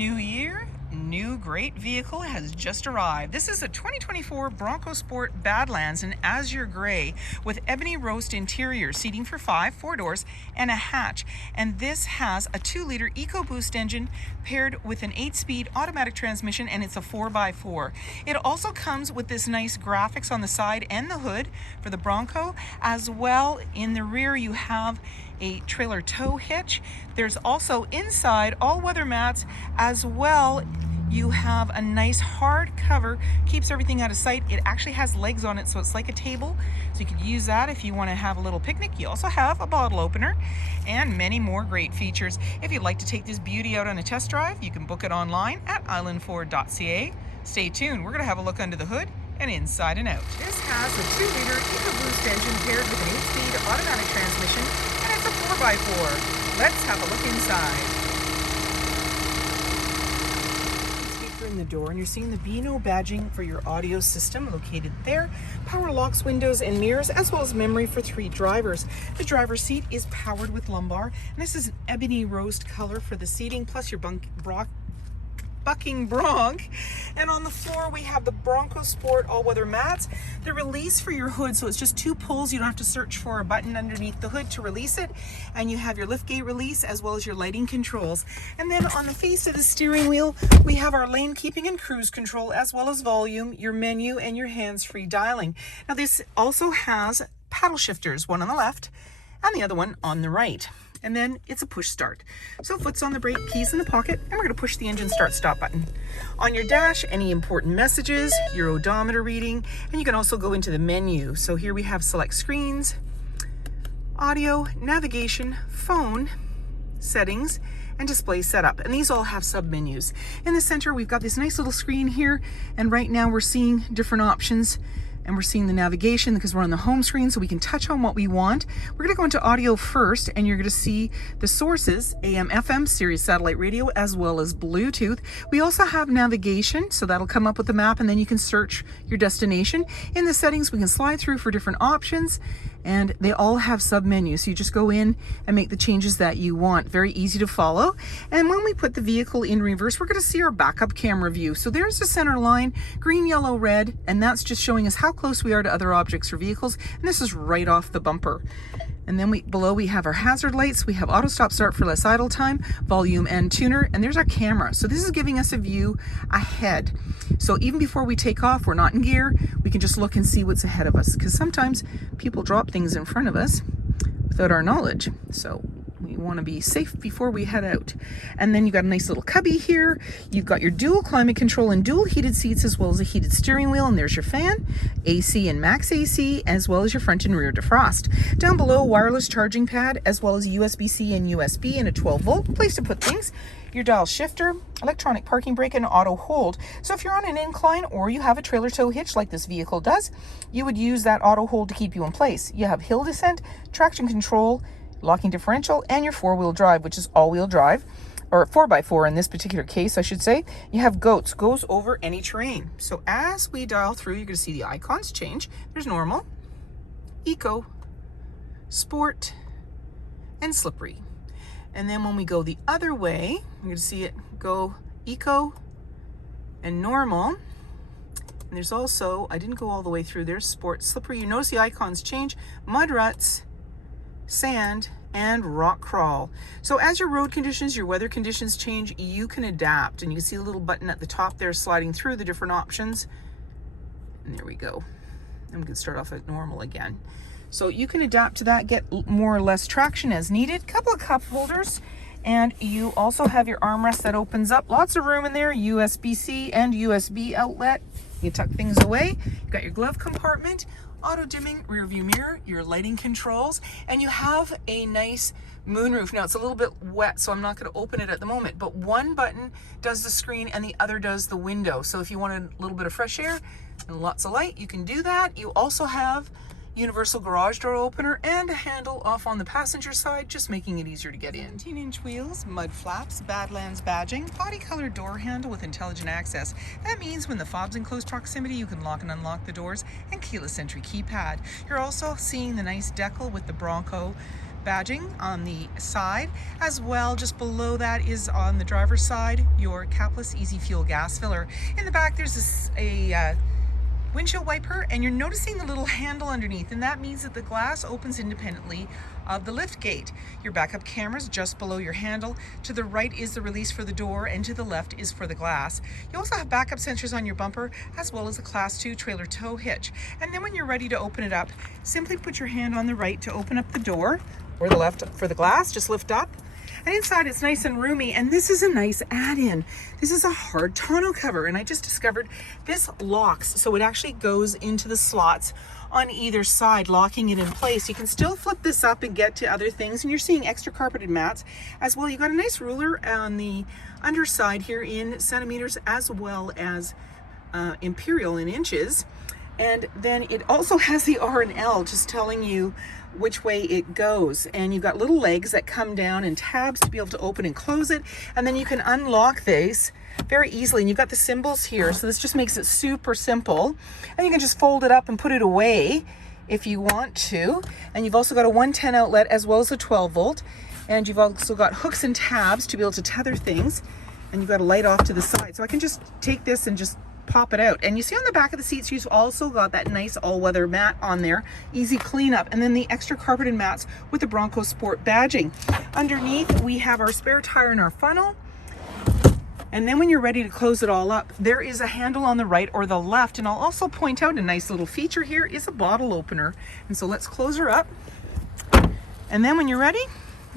New year, new great vehicle has just arrived. This is a 2024 Bronco Sport Badlands in azure gray with ebony roast interior, seating for 5, 4 doors, and a hatch. And this has a 2-liter EcoBoost engine paired with an 8-speed automatic transmission, and it's a 4x4. It also comes with this nice graphics on the side and the hood for the Bronco. As well, in the rear you have a trailer tow hitch. There's also inside all-weather mats, as well you have a nice hard cover, keeps everything out of sight. It actually has legs on it, so it's like a table, so you could use that if you want to have a little picnic. You also have a bottle opener and many more great features. If you'd like to take this beauty out on a test drive, you can book it online at islandford.ca. Stay tuned, we're going to have a look under the hood and inside and out. This has a 2-liter EcoBoost engine paired with an 8-speed automatic transmission, and it's a 4x4. Let's have a look inside. Speaker in the door, and you're seeing the Beano badging for your audio system located there. Power locks, windows, and mirrors, as well as memory for 3 drivers. The driver's seat is powered with lumbar, and this is an ebony roast color for the seating, plus your bucking bronc. And on the floor we have the Bronco Sport all-weather mats. The release for your hood, so it's just 2 pulls. You don't have to search for a button underneath the hood to release it. And you have your liftgate release as well as your lighting controls. And then on the face of the steering wheel we have our lane keeping and cruise control, as well as volume, your menu, and your hands-free dialing. Now this also has paddle shifters, one on the left and the other one on the right. And then it's a push start. So foot's on the brake, keys in the pocket, and we're going to push the engine start stop button. On your dash, any important messages, your odometer reading, and you can also go into the menu. So here we have select screens, audio, navigation, phone, settings, and display setup. And these all have sub-menus. In the center, we've got this nice little screen here, and right now we're seeing different options. And we're seeing the navigation because we're on the home screen, so we can touch on what we want. We're going to go into audio first, and you're going to see the sources, AM, FM, Sirius satellite radio, as well as Bluetooth. We also have navigation, so that'll come up with the map, and then you can search your destination. In the settings, we can slide through for different options, and they all have sub-menus, so you just go in and make the changes that you want. Very easy to follow. And when we put the vehicle in reverse, we're going to see our backup camera view. So there's the center line, green, yellow, red, and that's just showing us how close we are to other objects or vehicles, and this is right off the bumper. And then below we have our hazard lights, we have auto stop start for less idle time, volume and tuner, and there's our camera. So this is giving us a view ahead. So even before we take off, we're not in gear, we can just look and see what's ahead of us, because sometimes people drop things in front of us without our knowledge. So we want to be safe before we head out. And then you've got a nice little cubby here. You've got your dual climate control and dual heated seats, as well as a heated steering wheel, and there's your fan, AC and max AC, as well as your front and rear defrost. Down below, wireless charging pad, as well as USB-C and USB, and a 12-volt place to put things. Your dial shifter, electronic parking brake, and auto hold. So if you're on an incline or you have a trailer tow hitch like this vehicle does, you would use that auto hold to keep you in place. You have hill descent, traction control, locking differential, and your 4-wheel drive, which is all-wheel drive, or 4x4 in this particular case, I should say. You have goes over any terrain. So as we dial through, you're going to see the icons change. There's normal, eco, sport, and slippery. And then when we go the other way, you're going to see it go eco and normal. And there's also, I didn't go all the way through, there's sport, slippery. You notice the icons change, mud ruts, sand, and rock crawl. So as your road conditions, your weather conditions change, you can adapt. And you can see a little button at the top there sliding through the different options. And there we go. And we can start off at normal again. So you can adapt to that, get more or less traction as needed. Couple of cup holders, and you also have your armrest that opens up. Lots of room in there, USB-C and USB outlet. You tuck things away. You've got your glove compartment, auto dimming rear view mirror, your lighting controls, and you have a nice moonroof. Now it's a little bit wet, so I'm not going to open it at the moment, but one button does the screen and the other does the window. So if you wanted a little bit of fresh air and lots of light, you can do that. You also have universal garage door opener and a handle off on the passenger side, just making it easier to get in. 17-inch wheels, mud flaps, Badlands badging, body color door handle with intelligent access. That means when the fob's in close proximity, you can lock and unlock the doors, and keyless entry keypad. You're also seeing the nice decal with the Bronco badging on the side, as well just below that is on the driver's side your capless easy fuel gas filler. In the back there's a windshield wiper, and you're noticing the little handle underneath, and that means that the glass opens independently of the lift gate. Your backup camera's just below your handle. To the right is the release for the door, and to the left is for the glass. You also have backup sensors on your bumper, as well as a Class 2 trailer tow hitch. And then when you're ready to open it up, simply put your hand on the right to open up the door, or the left for the glass. Just lift up. And inside it's nice and roomy, and this is a nice add-in. This is a hard tonneau cover, and I just discovered this locks, so it actually goes into the slots on either side, locking it in place. You can still flip this up and get to other things, and you're seeing extra carpeted mats as well. You got a nice ruler on the underside here in centimeters, as well as imperial in inches. And then it also has the R and L, just telling you which way it goes. And you've got little legs that come down and tabs to be able to open and close it. And then you can unlock these very easily. And you've got the symbols here, so this just makes it super simple. And you can just fold it up and put it away if you want to. And you've also got a 110 outlet as well as a 12 volt. And you've also got hooks and tabs to be able to tether things. And you've got a light off to the side. So I can just take this and just pop it out. And you see on the back of the seats, you've also got that nice all-weather mat on there, easy cleanup, and then the extra carpeted mats with the Bronco Sport badging. Underneath we have our spare tire and our funnel, and then when you're ready to close it all up, there is a handle on the right or the left. And I'll also point out a nice little feature here is a bottle opener. And so let's close her up, and then when you're ready,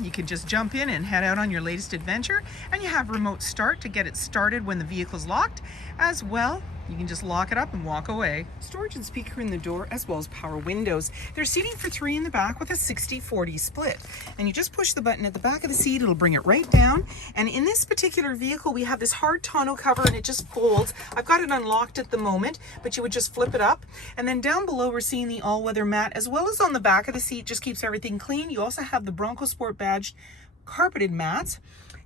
you can just jump in and head out on your latest adventure. And you have remote start to get it started when the vehicle's locked. As well, you can just lock it up and walk away. Storage and speaker in the door, as well as power windows. There's seating for 3 in the back with a 60-40 split. And you just push the button at the back of the seat, it'll bring it right down. And in this particular vehicle, we have this hard tonneau cover, and it just folds. I've got it unlocked at the moment, but you would just flip it up. And then down below, we're seeing the all-weather mat, as well as on the back of the seat, just keeps everything clean. You also have the Bronco Sport badged carpeted mats.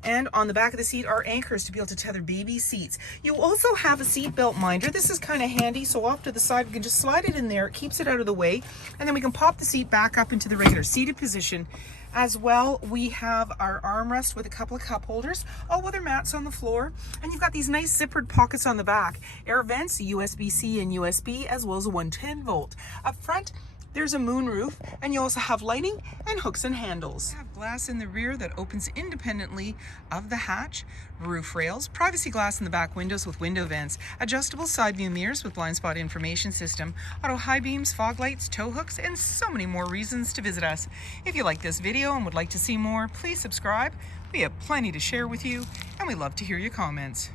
And on the back of the seat are anchors to be able to tether baby seats. You also have a seat belt minder. This is kind of handy, so off to the side we can just slide it in there. It keeps it out of the way, and then we can pop the seat back up into the regular seated position. As well, we have our armrest with a couple of cup holders, all-weather mats on the floor, and you've got these nice zippered pockets on the back. Air vents, USB-C and USB, as well as a 110 volt. Up front, there's a moonroof, and you also have lighting and hooks and handles. You have glass in the rear that opens independently of the hatch, roof rails, privacy glass in the back windows with window vents, adjustable side view mirrors with blind spot information system, auto high beams, fog lights, tow hooks, and so many more reasons to visit us. If you like this video and would like to see more, please subscribe. We have plenty to share with you, and we love to hear your comments.